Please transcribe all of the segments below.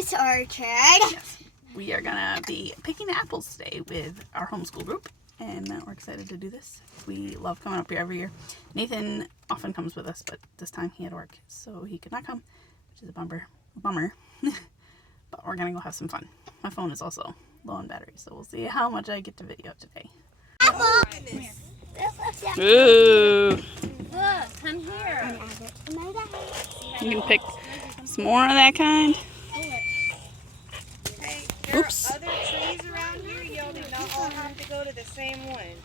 this orchard. Yes. We are gonna be picking apples today with our homeschool group, and we're excited to do this. We love coming up here every year. Nathan often comes with us, but this time he had work, so he could not come, which is a bummer. But we're gonna go have some fun. My phone is also low on battery, so we'll see how much I get to video today. Apple. Ooh! Look, come here. You can pick some more of that kind. Hey, there Oops. are other trees around here. Y'all do not all have to go to the same one.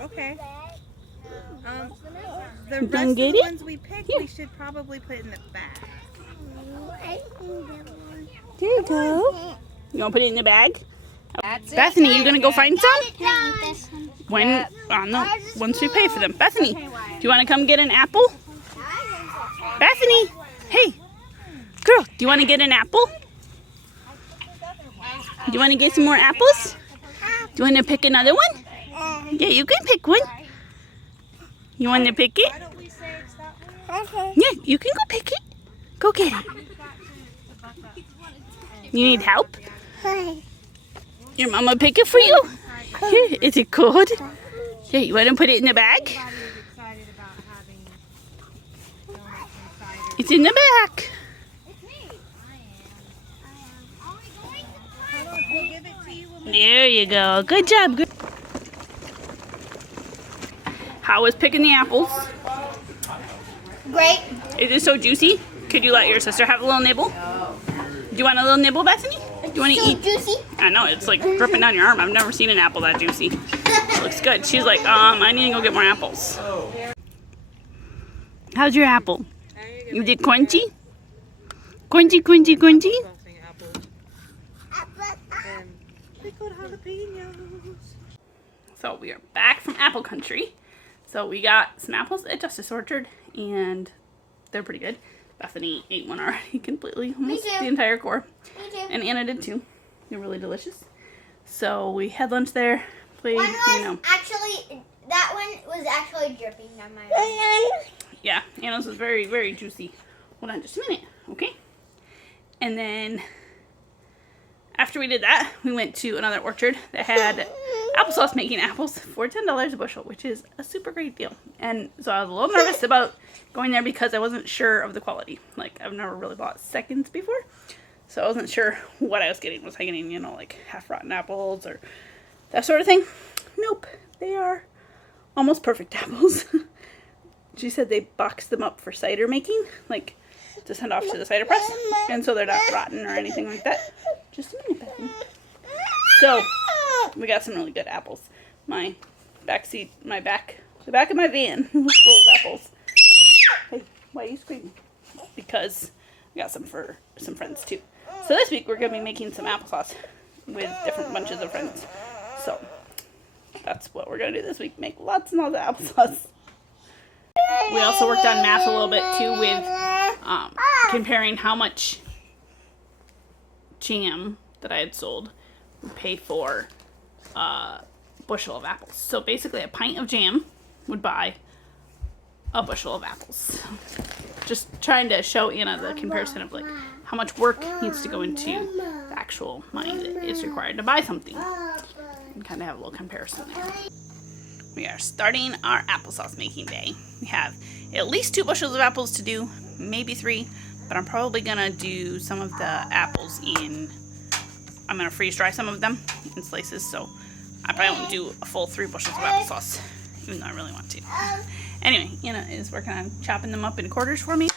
Okay. The rest of the ones we picked, we should probably put in the bag. There you go. You want to put it in the bag? That's Bethany, you gonna go find some? When Once we pay for them. Bethany, do you want to come get an apple? Bethany, hey, girl, do you want to get an apple? Do you want to get some more apples? Do you want to pick another one? Yeah, you can pick one. You want to pick it? Why don't we say it's that one? Yeah, you can go pick it. Go get it. You need help? Your mama pick it for you? Here, is it good? Here, you want to put it in the bag? It's in the back. We'll give it to you when we There you go. Good job. Good. How was picking the apples? Great. Is it so juicy? Could you let your sister have a little nibble? Do you want a little nibble, Bethany? Do you want to So eat? juicy. I know, it's like dripping down your arm. I've never seen an apple that juicy. Looks good. She's like, I need to go get more apples. How's your apple? You did crunchy? Crunchy, crunchy, crunchy? pickled jalapenos. So we are back from apple country. So we got some apples at Justice Orchard, and they're pretty good. Bethany ate one already completely, almost too. the entire core. Me too. And Anna did too. They're really delicious. So we had lunch there. Played, One was you know. actually, that one was actually dripping down my arm. Yeah, Anna's was very, very juicy. Hold on just a minute, okay? And then after we did that, we went to another orchard that had applesauce making apples for $10 a bushel, which is a super great deal. And so I was a little nervous about going there because I wasn't sure of the quality. Like, I've never really bought seconds before, so I wasn't sure what I was getting. Was I getting, you know, like half-rotten apples or that sort of thing? Nope, they are almost perfect apples. She said they boxed them up for cider making, like to send off to the cider press, and so they're not rotten or anything like that. Just a minute, Bethany. So we got some really good apples. My back seat, the back of my van was full of apples. Hey, why are you screaming? Because I got some for some friends too. So this week we're gonna be making some applesauce with different bunches of friends. So that's what we're gonna do this week. Make lots and lots of applesauce. We also worked on math a little bit too with comparing how much jam that I had sold would pay for a bushel of apples. So basically a pint of jam would buy a bushel of apples. Just trying to show Anna the comparison of like how much work needs to go into the actual money that is required to buy something. And kind of have a little comparison there. We are starting our applesauce making day. We have at least 2 bushels of apples to do, maybe 3, but I'm probably gonna do some of the apples I'm gonna freeze dry some of them in slices, so I probably won't do a full 3 bushels of applesauce, even though I really want to. Anyway, Anna is working on chopping them up in quarters for me.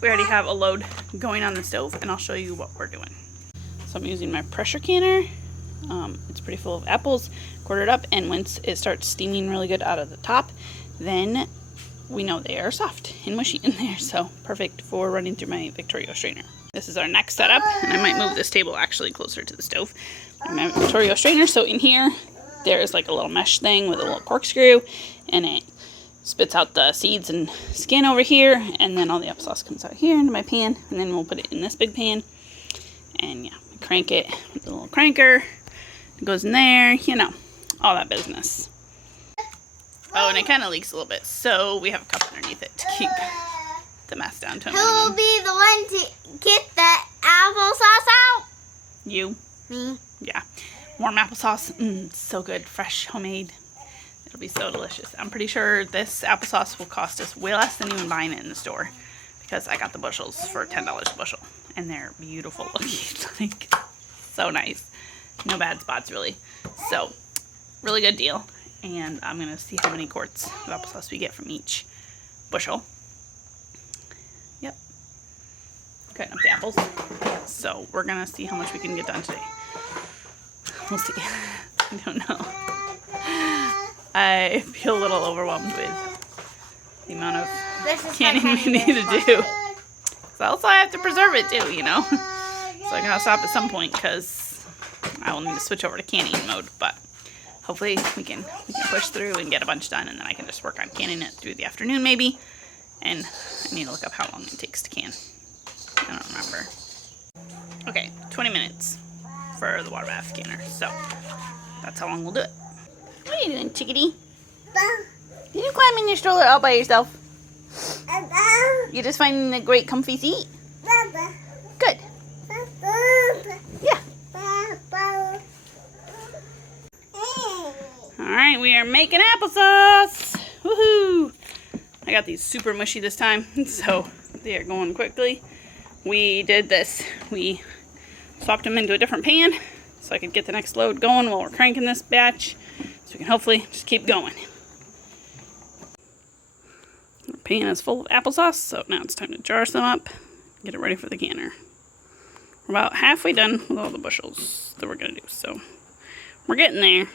We already have a load going on the stove, and I'll show you what we're doing. So I'm using my pressure canner. It's pretty full of apples, quartered up, and once it starts steaming really good out of the top, then we know they are soft and mushy in there, so perfect for running through my Victoria strainer. This is our next setup, and I might move this table actually closer to the stove. My Victoria strainer, so in here, there's like a little mesh thing with a little corkscrew, and it spits out the seeds and skin over here, and then all the applesauce comes out here into my pan, and then we'll put it in this big pan, and yeah, crank it with a little cranker. It goes in there, you know, all that business. Oh, and it kind of leaks a little bit, so we have a cup underneath it to keep the mess down to a Who will minimum. be the one to get the applesauce out? You. Me. Yeah. Warm applesauce. It's so good. Fresh, homemade. It'll be so delicious. I'm pretty sure this applesauce will cost us way less than even buying it in the store. Because I got the bushels for $10 a bushel. And they're beautiful looking. Like, so nice. No bad spots, really. So, really good deal. And I'm going to see how many quarts of applesauce we get from each bushel. Yep. Cutting up the apples. So, we're going to see how much we can get done today. We'll see. I don't know. I feel a little overwhelmed with the amount of canning we need to do. So also I have to preserve it too, you know. So I gotta stop at some point because I will need to switch over to canning mode. But hopefully we can push through and get a bunch done, and then I can just work on canning it through the afternoon maybe. And I need to look up how long it takes to can. I don't remember. Okay, 20 minutes for the water bath canner. So that's how long we'll do it. What are you doing, chickadee? Did you climb in your stroller all by yourself? You're just finding a great comfy seat? Good. Yeah. Alright, we are making applesauce. Woohoo! I got these super mushy this time, so they are going quickly. We did this. We swapped them into a different pan so I could get the next load going while we're cranking this batch. So we can hopefully just keep going. Our pan is full of applesauce, so now it's time to jar some up, get it ready for the canner. We're about halfway done with all the bushels that we're going to do, so we're getting there.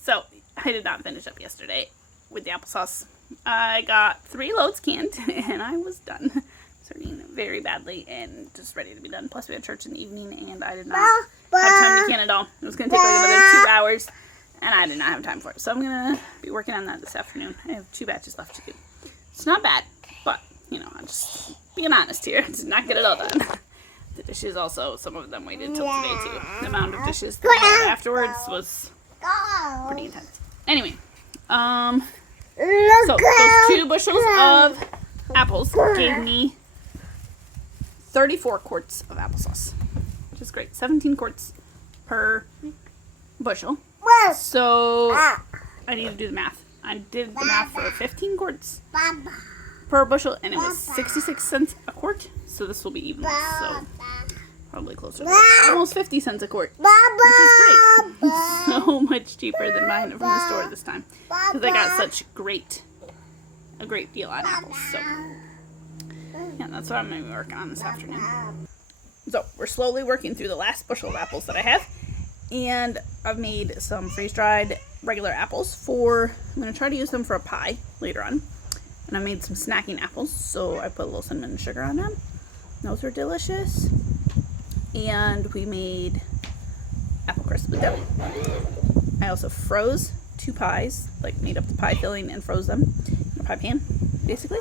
So, I did not finish up yesterday with the applesauce. I got 3 loads canned, and I was done. Starting very badly and just ready to be done. Plus, we had church in the evening, and I did not have time to can it all. It was going to take like another 2 hours, and I did not have time for it. So I'm going to be working on that this afternoon. I have 2 batches left to do. It's not bad, but, you know, I'm just being honest here. Did not get it all done. The dishes also, some of them waited till today, too. The amount of dishes that I had afterwards was pretty intense. Anyway, so those 2 bushels of apples gave me 34 quarts of applesauce, which is great. 17 quarts per bushel. So I need to do the math. I did the math for 15 quarts per bushel, and it was 66 cents a quart. So this will be even, so probably closer to almost 50 cents a quart, which is great. It's so much cheaper than buying it from the store this time because I got such a great deal on apples. So yeah, that's what I'm going to be working on this afternoon. So we're slowly working through the last bushel of apples that I have, and I've made some freeze-dried regular apples I'm going to try to use them for a pie later on. And I made some snacking apples, so I put a little cinnamon and sugar on them. Those are delicious. And we made apple crisp with them. I also froze 2 pies, like made up the pie filling and froze them in a pie pan, basically.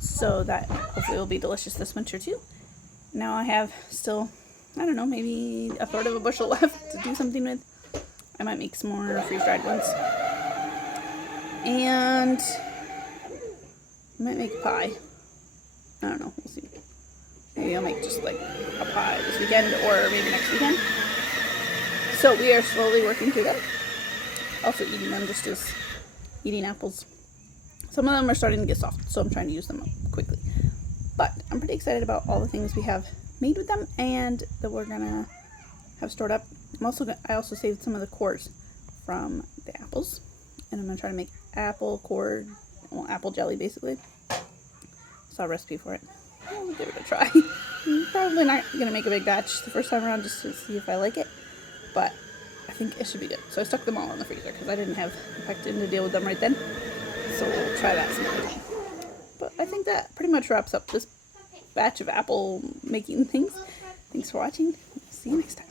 So that hopefully will be delicious this winter too. Now I have still, I don't know, maybe a third of a bushel left to do something with. I might make some more freeze-dried ones. And I might make a pie. I don't know, we'll see. Maybe I'll make just like a pie this weekend or maybe next weekend. So we are slowly working through them. Also eating them just as eating apples. Some of them are starting to get soft, so I'm trying to use them up quickly. But I'm pretty excited about all the things we have made with them and that we're gonna have stored up. I also saved some of the cores from the apples, and I'm gonna try to make apple jelly basically. Saw a recipe for it. I'll give it a try. I'm probably not gonna make a big batch the first time around just to see if I like it, but I think it should be good. So I stuck them all in the freezer because I didn't have the pectin to deal with them right then. So we'll try that some other time. But I think that pretty much wraps up this batch of apple making things. Thanks for watching. See you next time.